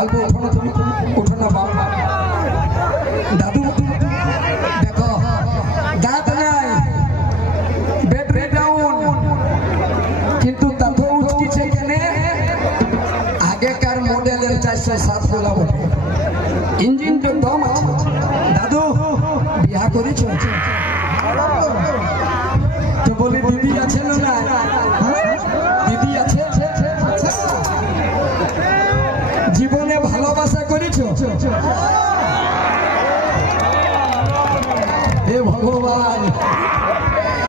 অল্প উঠোনো তুমি উঠোনো বাবা দাদু দেখো দাঁত নাই ব্যাটারি ডাউন কিন্তু দাঁতও উঠছে কেন আগেকার মডেলের 407 গোলা বটে ইঞ্জিনটা দম আছে দাদু বিয়া করেছো তো বলি দিদি আছে না দিদি আছে জীবনে ভালোবাসা করেছো হে ভগবান